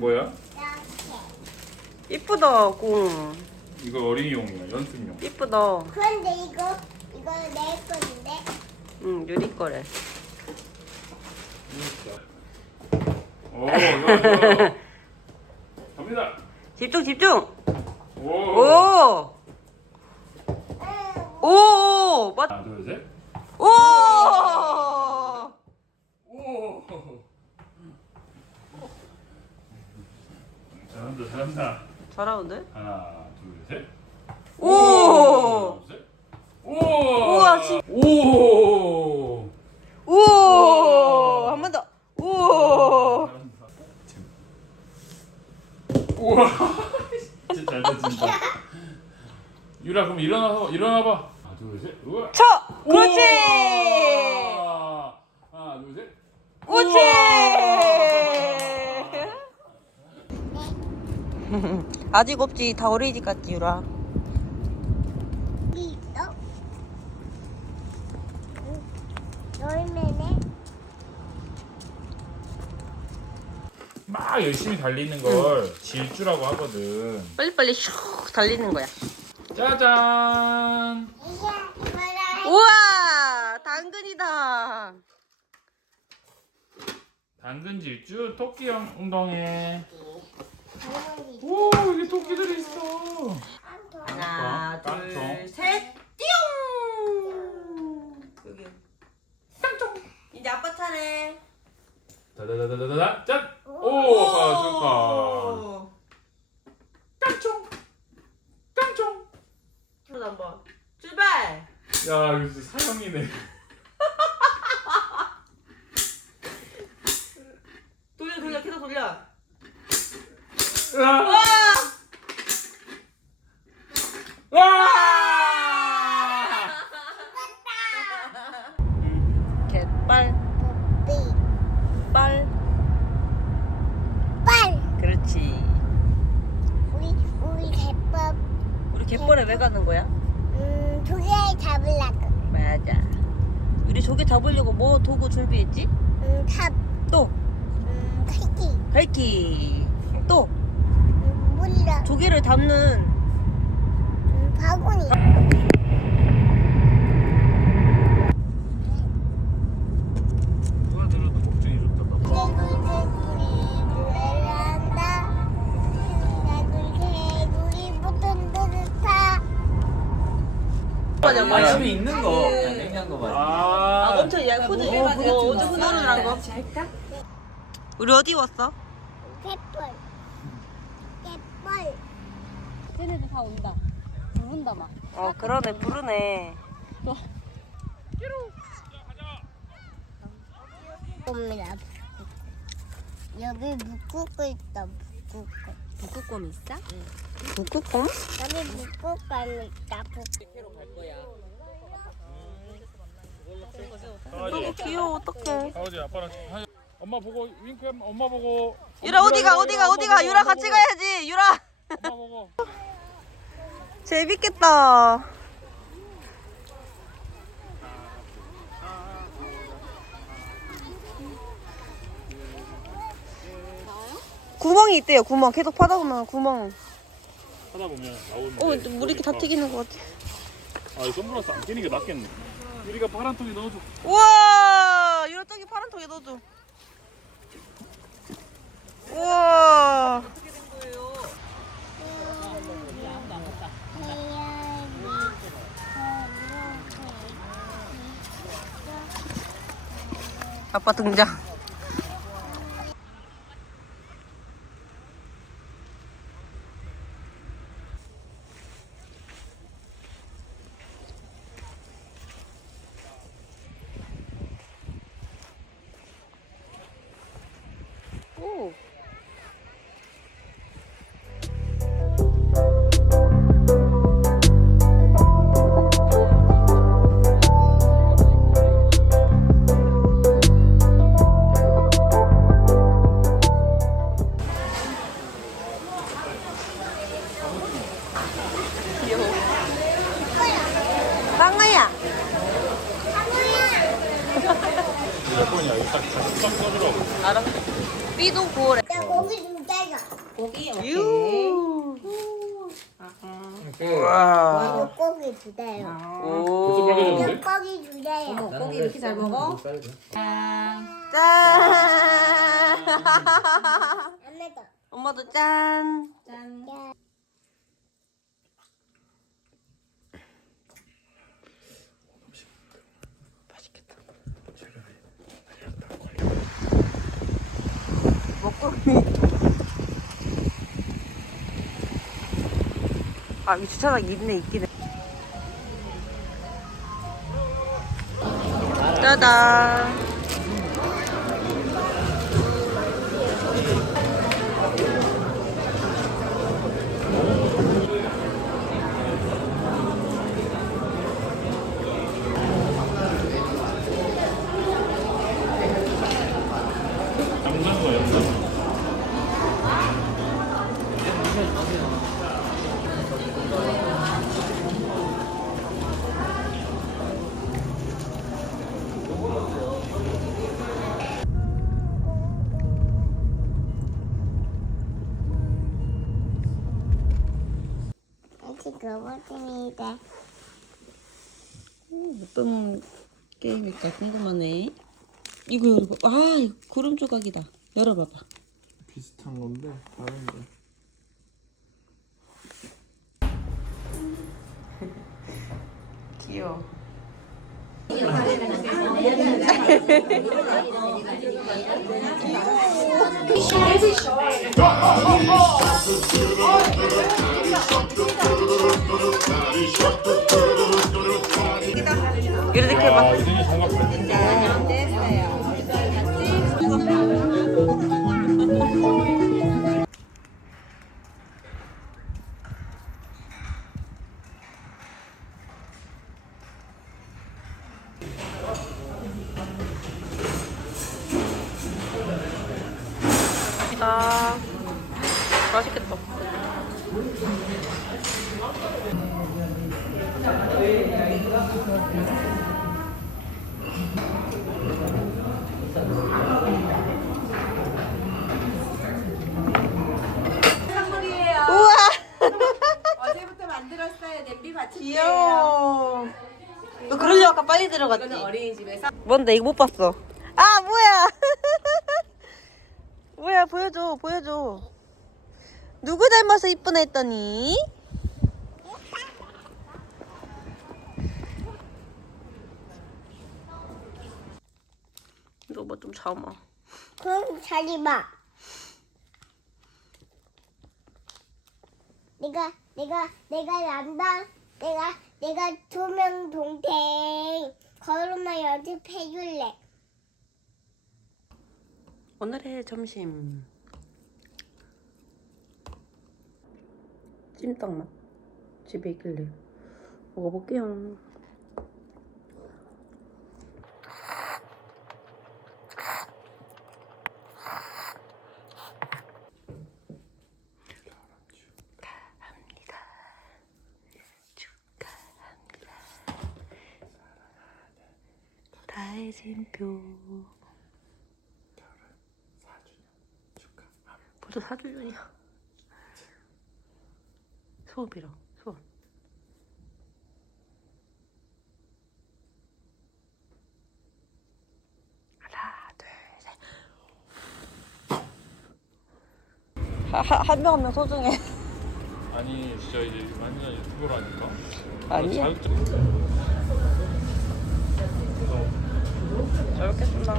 뭐야? 이렇게. 이쁘다 공. 이거 어린이용이야 연습용. 이쁘다. 그런데 이거 이거 내 건데. 응 유리 거래. 오, 좋아, 좋아. 갑니다. 집중 집중. 오. 오. 오. 맞. 하나, 둘, 셋. 오. 오. 잘한다, 잘한다. 잘하는데? 하나, 둘, 셋. 오. 둘, 셋. 오. 우와, 진- 오. 오. 한 번 더. 오. 잘한다. 우와. 진짜 잘 던진다. 유라 그럼 일어나서 일어나봐. 하나, 둘, 셋. 우와. 쳐. 그렇지. 우와. 하나, 둘, 셋. 그렇지. 아직 없지. 다 어린이집 같지 유라. 여기 있어. 응. 열매네. 막 열심히 달리는 걸 질주라고 하거든. 빨리빨리 슉 달리는 거야. 짜잔. 우와 당근이다. 당근 질주 토끼형 운동회. 할머니. 오 여기 토끼들이 있어. 하나 깡총. 둘 셋. 띠용. 여기. 깡총. 이제 아빠 차례. 다다다다다다 짠. 오 아빠 축하. 깡총. 깡총. 하나 한번 출발. 야 이거 진짜 사형이네. 돌려 돌려 계속 돌려. 으아. 와. 와. 갯발 뽀삐. 빨. 빨. 그렇지. 우리 갯벌에 왜 가는 거야? 음 조개 잡으려고. 맞아. 우리 조개 잡으려고 뭐 도구 준비했지? 음 탑. 또 음 칼기. 갈기. 또 음 몰라. 조개를 담는 음 바구니. 누가 들어도 목줄이 좋다. 개구리 개구리 노래를 한다. 개구리 개구리 붙은 듯하. 맞아 아, 집에 있는 거 그냥 냉장고 말이야. 아 아. 엄청 야 후드 어, 어제 후드한 거. 우리 어디 왔어? 개뻘. 개뻘. 쟤네들 다 온다. 부른다 막. 어 그러네 부르네. 봅니다. 여기 북극고 있다. 북극고. 북극곰 있어? 북극곰? 여기 북극감 있다. 북. 너무 귀여워 어떡해. 아버지 아빠랑 한- 엄마 보고 윙크 엄마 보고 유라 어디가 어디가 어디가 유라 같이 가야지 유라. 엄마 보고 재밌겠다. 구멍이 있대요 구멍. 계속 파다 보면 구멍. 하다 보면 나오는데 어 물이 이렇게 다 튀기는 것 같아. 아 이 선글라스 안 끼는 게 낫겠네. 유리가 파란 통에 넣어줘. 우와! 유라 저기 파란 통에 넣어줘. 우와 아빠 등장 먹어? 짠. 엄마도. 엄마도 짠. 짠. 아, 이 주차장 있네, 있긴 해. 짜잔. 양 아직 그거입니다. 어떤 게임일까 궁금하네. 이거 열어봐. 아, 이거 구름 조각이다. 열어봐봐. 비슷한 건데 다른데 귀여워. 이렇 아까 빨리 들어갔지? 이거는 어린이집에서 뭔데 이거 못 봤어. 아 뭐야? 뭐야 보여줘 보여줘. 누구 닮아서 이쁘나 했더니? 너뭐좀 참아. 그럼 자리 봐. 내가 내가 내가 남방 내가 내가 두명 동생 걸음마 연습해 줄래. 오늘의 점심 찜닭 맛 집에 있길래 먹어볼게요. 축하합니다. 축하합니다. 다의 진표. 벌써 4주년이야. 소원 빌어, 소원. 하나, 둘, 셋. 한명 한 명 소중해. 아니 진짜 이제 완전 유튜버라니까 아니야. 자격증 잘 먹겠습니다.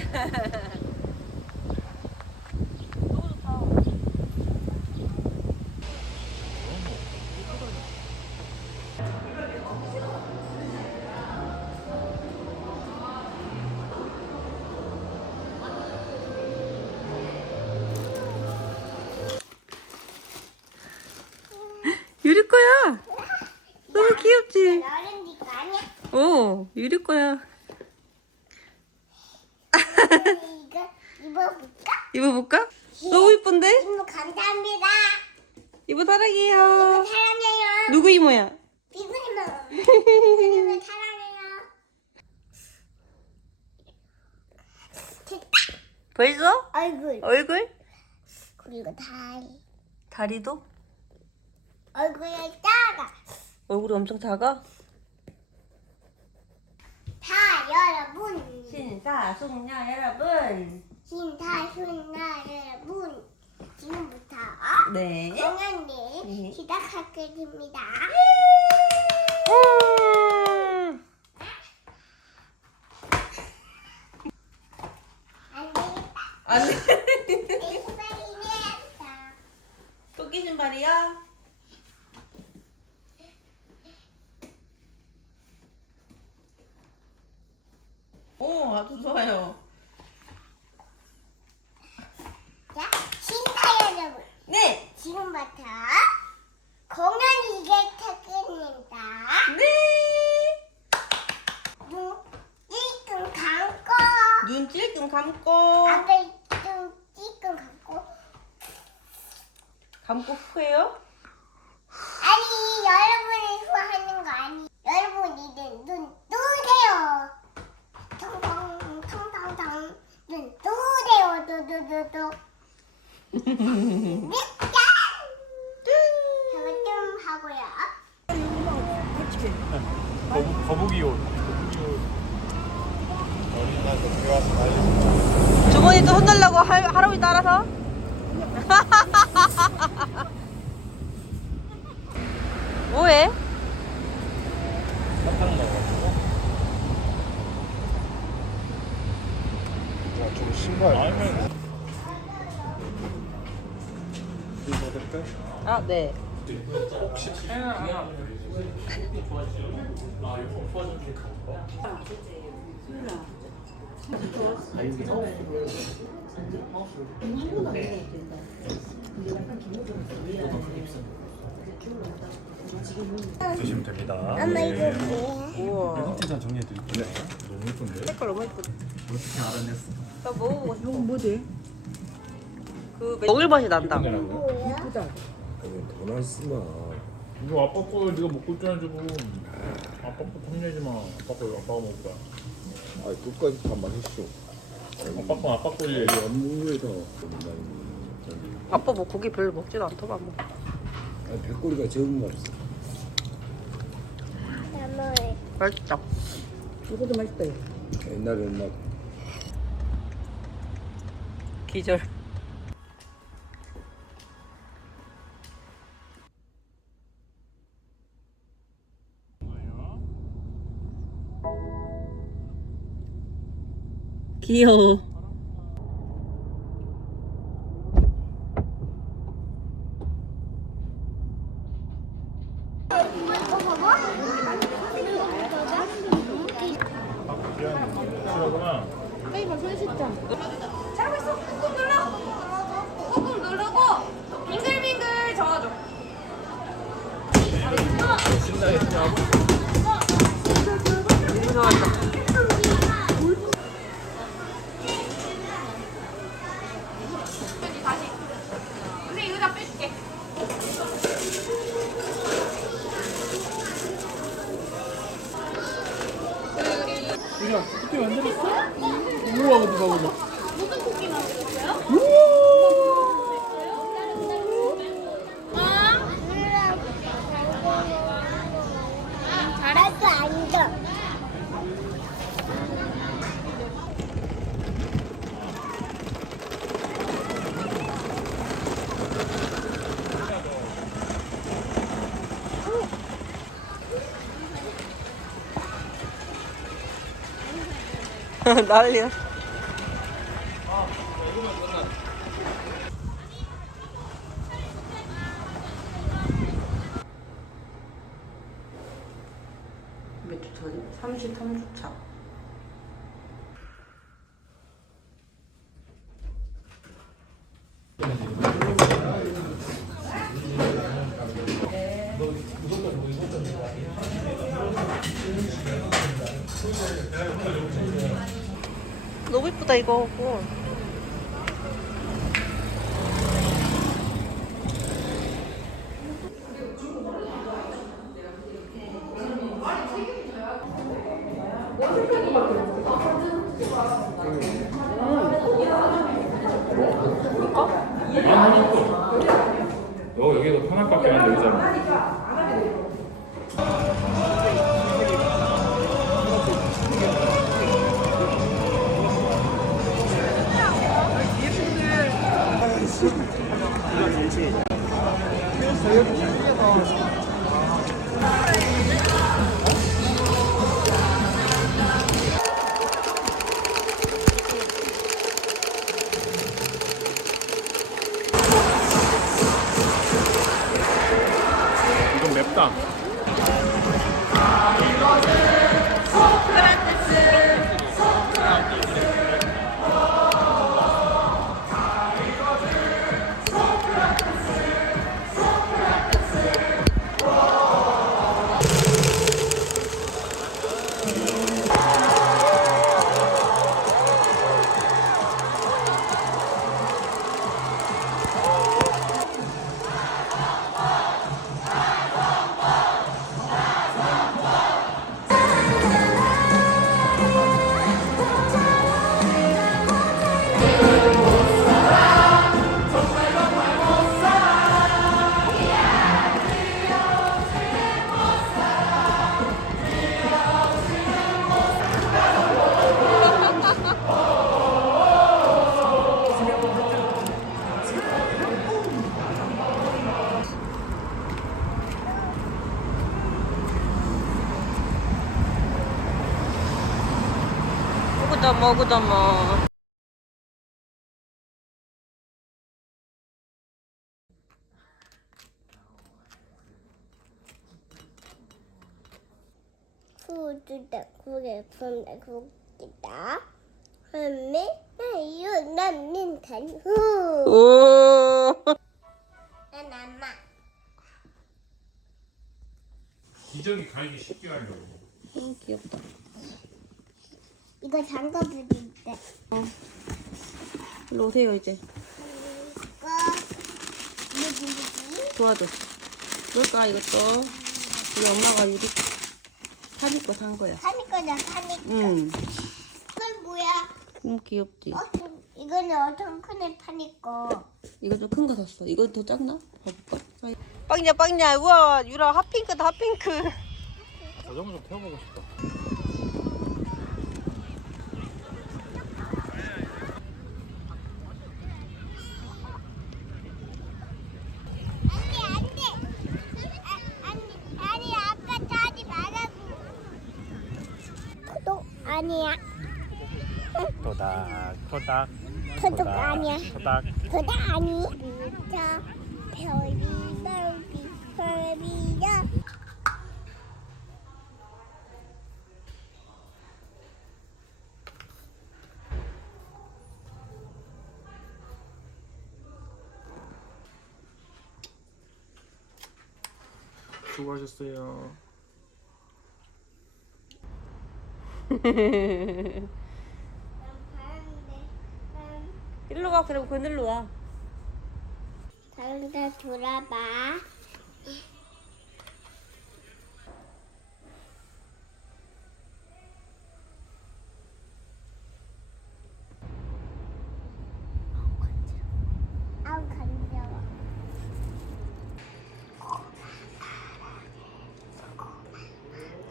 입어볼까? 입어볼까? 너무 이쁜데? 이모 감사합니다. 이모 사랑해요. 사랑해요. 누구 이모야? 비구님은 비구님은 사랑해요. 벌써? 얼굴 얼굴? 그리고 다리 다리도? 얼굴이 작아. 얼굴이 엄청 작아? 다 여러분 신사숙녀 여러분. 신타순나 여러분 지금부터 네. 공연을 네. 시작하겠습니다. 음. 안 되겠다. 안 돼. 내 신발이 내렸다. 토끼 신발이야? 오, 아주 좋아요. 자, 신타 여러분 네. 지금부터 공연 시작하겠습니다. 네. 눈 찔끔 감고. 눈 찔끔 감고. 앞을 좀 찔끔 감고. 감고 후해요? 아니 여러분이 후하는 거 아니. 여러분 이제 눈 뜨세요. 텅텅 텅텅텅 눈 뜨세요. 두두두두 하고요 거북, 거북이 옷. 거북이 옷. 주머니 또 혼내려고 할, 할아버지 따라서? 뭐해? 사탕 먹어가지고. 좀 신발. 아니면 이거 될까? 아, 네. 혹시 펜 하나. 아, 드시면 됩니다. 엄마 이거 뭐야 우와. 일단 정리해 드릴게요. 너무 예쁜데? 색깔 너무 예쁘다. 어떻게 알아냈어? 나 먹어보고 싶어. 이건 뭐지? 그 먹을 맛이 난다. 뭐야 돈안 쓰나. 이거 아빠 거 네가 먹고 있잖아 지금. 아빠 거 탐내지 마. 아빠 거 아빠가 먹을 거야. 아, 끝까지 다 맛있어. 아빠 건 아빠 거지. 업무에서 아빠 뭐 고기 별로 먹지도 않더만 뭐. 백골이가 적은 거 없어. 나무 맛있다. 옛날에 막 기절. 귀여워. 그러구나. 무서웠다. 우리가 쿠키 만들었어? 우와, 어디 봐, 보자. 잘했어 앉아 난리야. 몇 주차지? 33주차. 것도 이거고 여기서 편할 밖에 안 되잖아. 谁的工资越 먹으자 먹으자 뭐. 구두다 구게 분다 구기다 한미 나유 남는 단후 오. 난 엄마 기저귀 갈기 쉽게 하려고. 어, 귀엽다. 이거 잠궈부린데 일로 오세요, 이제. 이거 뭐지 뭐지 도와줘. 뭘까, 이것도? 우리 엄마가 유리 사니 거 산 거야. 하니 거다 하니 응. 이건 뭐야 너무 귀엽지? 어 이거는 엄청 큰애 파니 거 이거 좀 큰 거 샀어. 이거 더 작나? 봐볼까? 사이- 빵냐 빵냐 우와 유라 핫핑크다 핫핑크. 자전거 좀 태워보고 싶다. 안돼 안돼 아니 아니 아까 타지 말라고 구독 아니야 토닥 토닥 구독 아니야. 토닥. 구독 아니 진짜. 별이 별이 별이야. 수고하셨어요. 일로 가 그럼 그늘로 와. 다른 데 돌아봐 아우 간지러워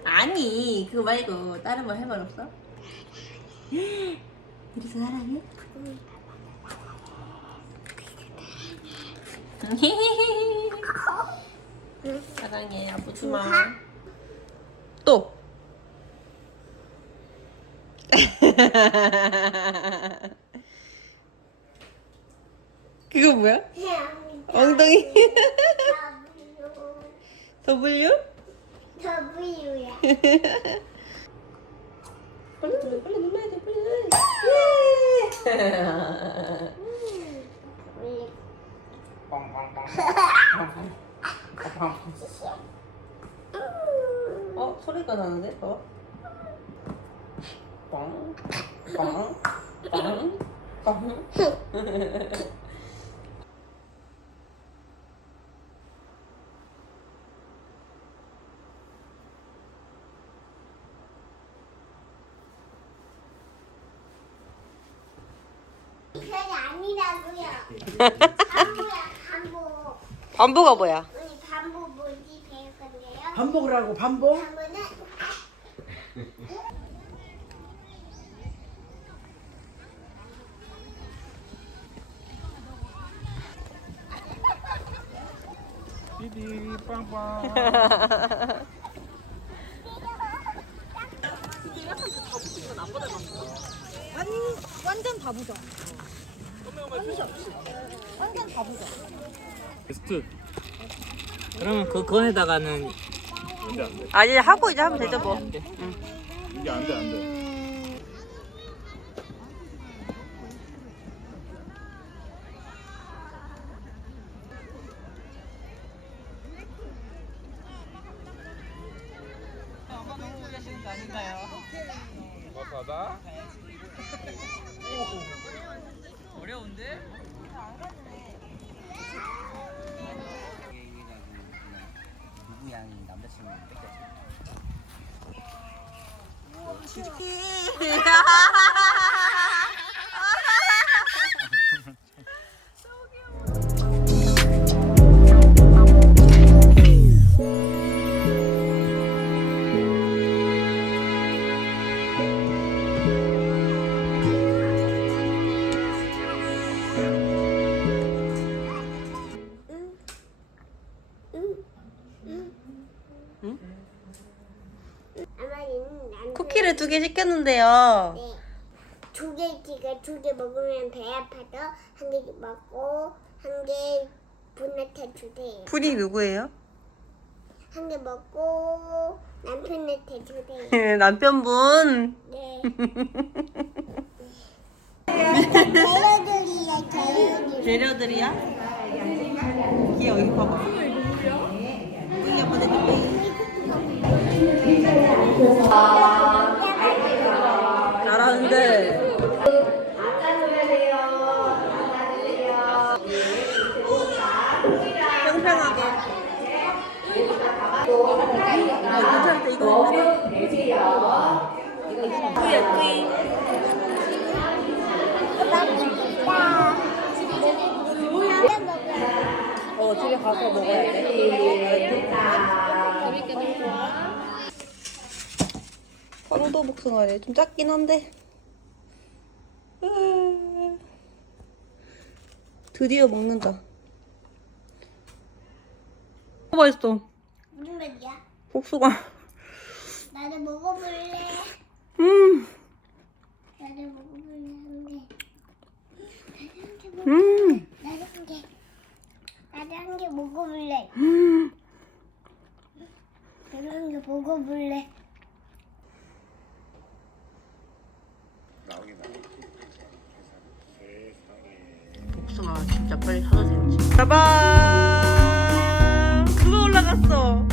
아니, 그거 말고 다른 거 할 말 없어? 우리 사랑해? 사랑해, 아프지 마. 또. 그거 뭐야? 엉덩이. W? W야 빨리 빨리 빨리 눌러야 돼. 어, 소리가 나는데? 어? 빵, 빵, 빵, 빵. 그게 아니라고요 반보가 뭐야? 반복을 하고 반복. 그러면은 삐디 빵빵. 완전 다부져. 완전. 베스트. 그러면 그 건에다가는 안돼 안돼. 아니 하고 이제 하면 되죠 뭐. 이게 안 돼 안 돼. 시켰는데요. 네. 두개 두개 먹으면 배 아파서 한 개 먹고 한 개 분한테 주세요. 분이 누구예요? 한 개 먹고 남편한테 주세요. 남편분. 네. 재료들이야 재료들. 재료들이야? 귀여워 여기 봐봐. 여기 한번 해줄게. 잘하는데. 평평하게. 아, 괜찮다. 이거 해봐. 꾸이야, 꾸이. 어, 먹어야 돼. 황도 복숭아래. 좀 작긴 한데. 음. 드디어 먹는다. 어, 맛있어. 무슨 말이야? 복숭아. 나도 먹어볼래. 음, 나도 먹어볼래 한 개. 음, 나도 한 개. 나도 한 개 먹어볼래. 음. 나도 한 개 먹어볼래. 복숭아 진짜 빨리 줘야지. 짜잔! 누가 올라갔어?